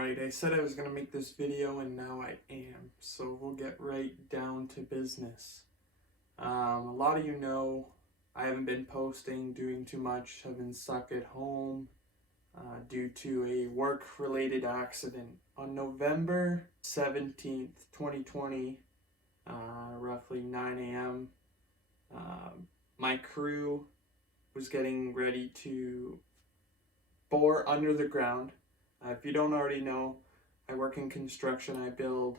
Alright, I said I was going to make this video and now I am, so we'll get right down to business. A lot of you know I haven't been posting, doing too much. I've been stuck at home due to a work-related accident. On November 17th, 2020, roughly 9 a.m., my crew was getting ready to bore under the ground. If you don't already know, I work in construction. I build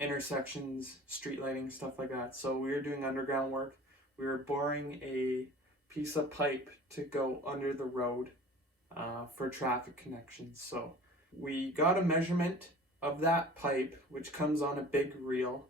intersections, street lighting, stuff like that. So we were doing underground work. We were boring a piece of pipe to go under the road for traffic connections. So we got a measurement of that pipe, which comes on a big reel.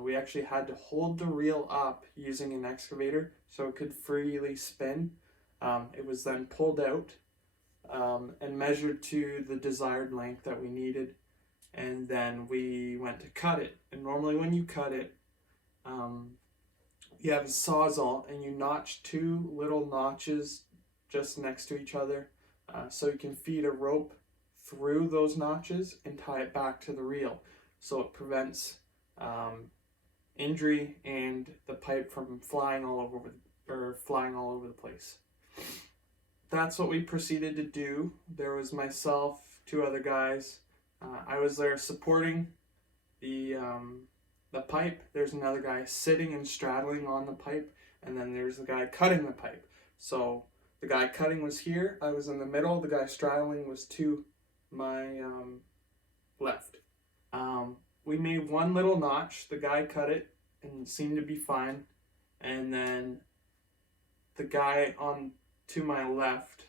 We actually had to hold the reel up using an excavator so it could freely spin. It was then pulled out and measured to the desired length that we needed, and then we went to cut it. And normally when you cut it, you have a sawzall and you notch two little notches just next to each other, so you can feed a rope through those notches and tie it back to the reel, so it prevents injury and the pipe from flying all over the place. That's what we proceeded to do. There was myself, two other guys. I was there supporting the pipe. There's another guy sitting and straddling on the pipe, and then there's the guy cutting the pipe. So the guy cutting was here, I was in the middle, the guy straddling was to my left. We made one little notch, the guy cut it and seemed to be fine, and then the guy on to my left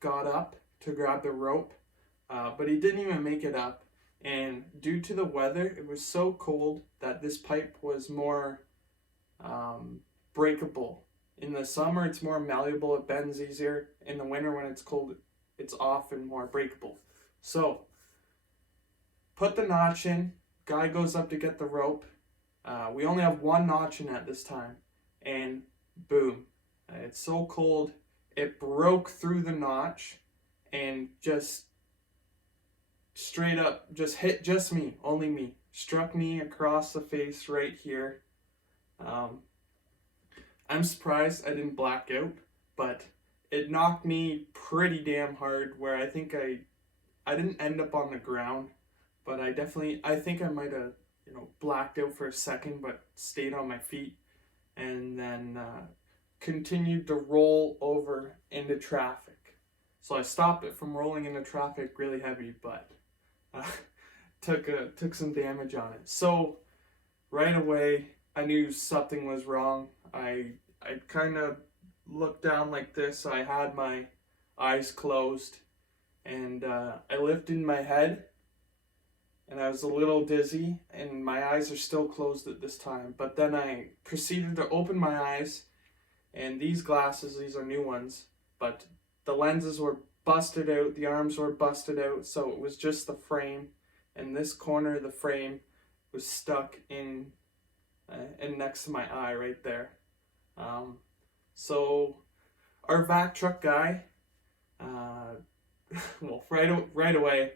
got up to grab the rope, but he didn't even make it up, and due to the weather, it was so cold that this pipe was more breakable. In the summer it's more malleable, it bends easier. In the winter when it's cold, it's often more breakable. So put the notch in, guy goes up to get the rope. We only have one notch in at this time, and boom, it's so cold, it broke through the notch and just straight up just hit just me, only me, struck me across the face right here. I'm surprised I didn't black out, but it knocked me pretty damn hard where I think I didn't end up on the ground, but I think I might have blacked out for a second, but stayed on my feet, and then continued to roll over into traffic. So I stopped it from rolling into traffic really heavy, but took some damage on it. So right away I knew something was wrong. I kind of looked down like this. I had my eyes closed, and I lifted my head, and I was a little dizzy, and my eyes are still closed at this time. But then I proceeded to open my eyes, and these glasses, these are new ones, but the lenses were busted out, the arms were busted out, so it was just the frame, and this corner of the frame was stuck in and next to my eye right there. So our vac truck guy, well, right away,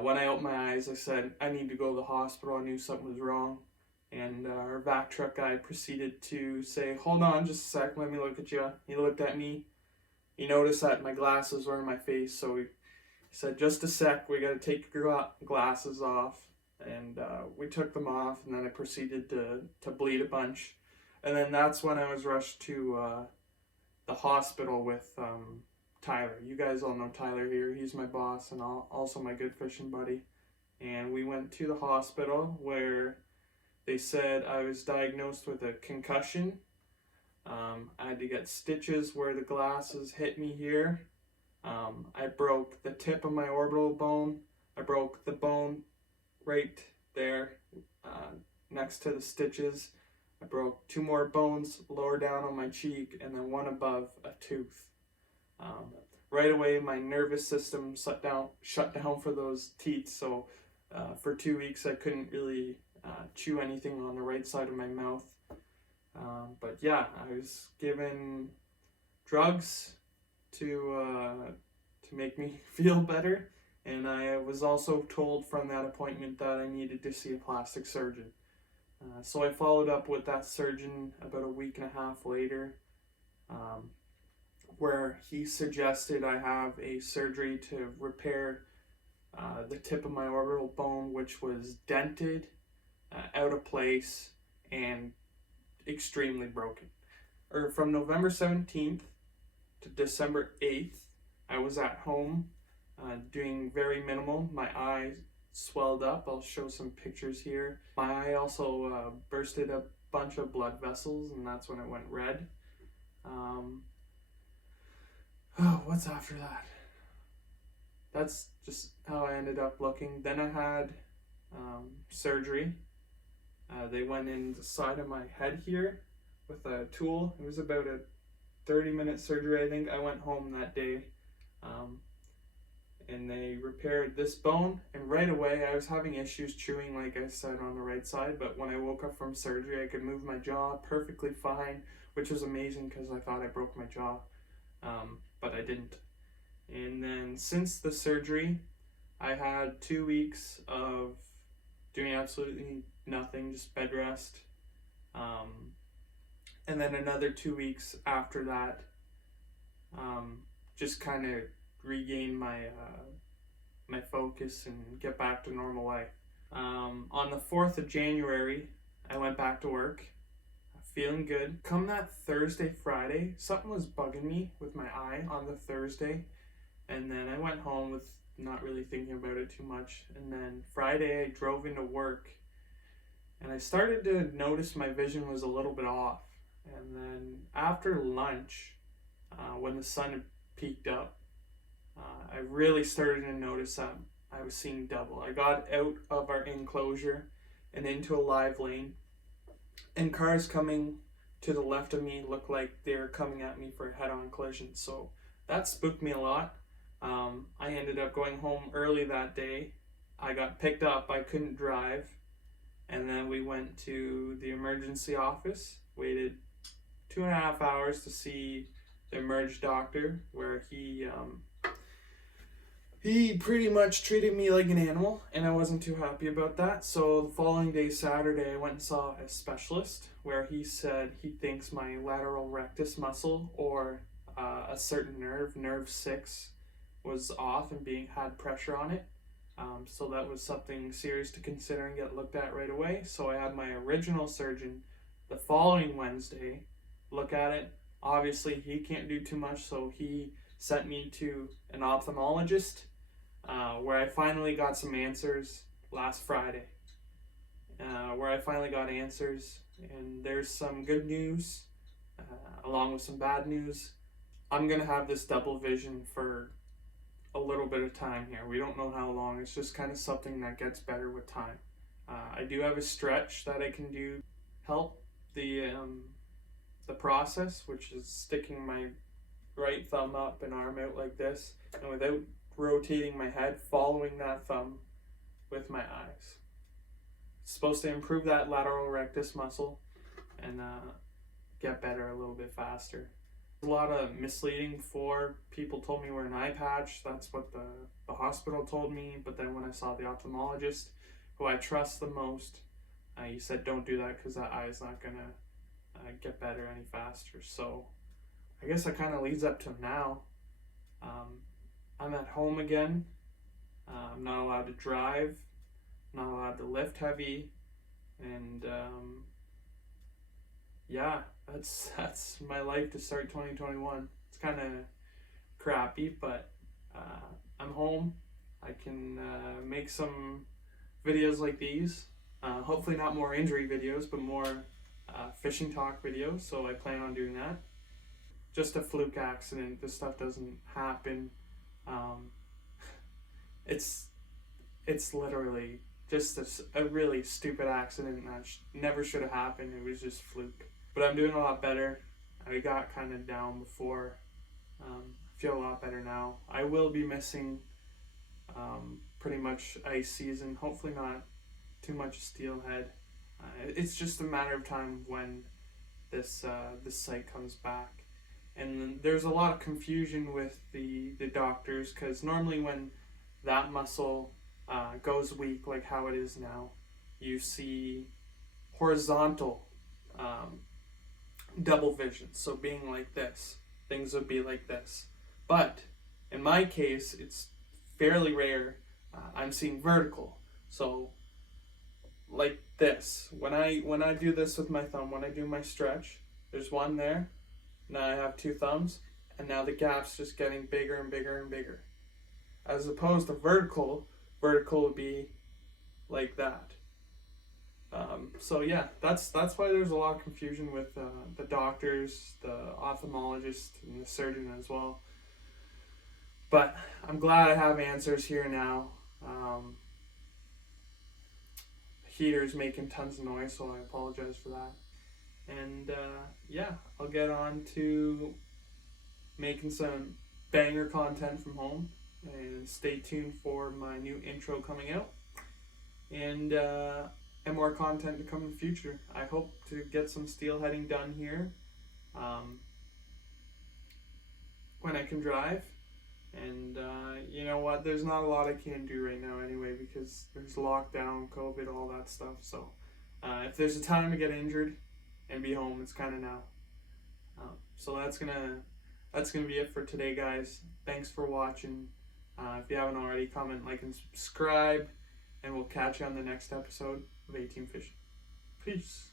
when I opened my eyes, I said, I need to go to the hospital. I knew something was wrong. And our vac truck guy proceeded to say, hold on just a sec, let me look at you. He looked at me. He noticed that my glasses were in my face, so he said, just a sec, we got to take your glasses off. And we took them off, and then I proceeded to bleed a bunch. And then that's when I was rushed to the hospital with Tyler. You guys all know Tyler here. He's my boss and also my good fishing buddy. And we went to the hospital where they said I was diagnosed with a concussion. I had to get stitches where the glasses hit me here. I broke the tip of my orbital bone. I broke the bone right there next to the stitches. I broke two more bones lower down on my cheek, and then one above a tooth. Right away my nervous system shut down for those teeth, so for 2 weeks I couldn't really chew anything on the right side of my mouth. But yeah, I was given drugs to make me feel better, And I was also told from that appointment that I needed to see a plastic surgeon. So I followed up with that surgeon about a week and a half later, um, where he suggested I have a surgery to repair the tip of my orbital bone, which was dented, out of place, and extremely broken. From November 17th to December 8th, I was at home doing very minimal. My eye swelled up. I'll show some pictures here. My eye also bursted a bunch of blood vessels, and that's when it went red. What's after that? That's just how I ended up looking. Then I had surgery. They went in the side of my head here with a tool. It was about a 30-minute surgery, I think. I went home that day, and they repaired this bone. And right away, I was having issues chewing, like I said, on the right side. But when I woke up from surgery, I could move my jaw perfectly fine, which was amazing because I thought I broke my jaw, but I didn't. And then since the surgery, I had 2 weeks of doing absolutely nothing, just bed rest. And then another 2 weeks after that, just kind of regain my my focus and get back to normal life. On the 4th of January, I went back to work, feeling good. Come that Thursday, Friday, something was bugging me with my eye on the Thursday. And then I went home with not really thinking about it too much. And then Friday, I drove into work and I started to notice my vision was a little bit off. And then after lunch, when the sun had peaked up, I really started to notice that I was seeing double. I got out of our enclosure and into a live lane, and cars coming to the left of me looked like they were coming at me for a head-on collision. So that spooked me a lot. I ended up going home early that day. I got picked up. I couldn't drive. And then we went to the emergency office, waited 2.5 hours to see the emerge doctor, where he pretty much treated me like an animal, and I wasn't too happy about that. So the following day, Saturday, I went and saw a specialist, where he said he thinks my lateral rectus muscle, or a certain nerve 6, was off and had pressure on it. So that was something serious to consider and get looked at right away. So I had my original surgeon the following Wednesday look at it. Obviously, he can't do too much, so he sent me to an ophthalmologist, where I finally got some answers last Friday. And there's some good news, along with some bad news. I'm gonna have this double vision for a little bit of time here. We don't know how long. It's just kind of something that gets better with time. I do have a stretch that I can do help the process, which is sticking my right thumb up and arm out like this, and without rotating my head, following that thumb with my eyes. It's supposed to improve that lateral rectus muscle and get better a little bit faster. A lot of misleading for people told me wear an eye patch. That's what the hospital told me. But then when I saw the ophthalmologist, who I trust the most, he said don't do that because that eye is not gonna get better any faster. So I guess that kind of leads up to now. I'm at home again. I'm not allowed to drive, not allowed to lift heavy, and yeah, that's my life to start 2021. It's kind of crappy, but I'm home. I can make some videos like these. Hopefully not more injury videos, but more fishing talk videos. So I plan on doing that. Just a fluke accident. This stuff doesn't happen. It's literally just a really stupid accident that never should have happened. It was just fluke. But I'm doing a lot better. I got kind of down before. I feel a lot better now. I will be missing pretty much ice season. Hopefully not too much steelhead. It's just a matter of time when this site comes back. And there's a lot of confusion with the doctors, because normally when that muscle goes weak like how it is now. You see horizontal double vision, so being like this, things would be like this. But in my case, it's fairly rare. I'm seeing vertical, so like this. When I do this with my thumb, when I do my stretch, there's one there. Now I have two thumbs, and now the gap's just getting bigger and bigger and bigger. As opposed to vertical would be like that. So yeah, that's why there's a lot of confusion with the doctors, the ophthalmologist, and the surgeon as well. But I'm glad I have answers here now. Heater's making tons of noise, so I apologize for that. And yeah, I'll get on to making some banger content from home, and stay tuned for my new intro coming out, and more content to come in the future. I hope to get some steelheading done here when I can drive. And you know what, there's not a lot I can do right now anyway, because there's lockdown, COVID, all that stuff. So if there's a time to get injured and be home, it's kind of now. So that's gonna be it for today, guys. Thanks for watching. If you haven't already, comment, like, and subscribe, and we'll catch you on the next episode of A-Team Fishing. Peace.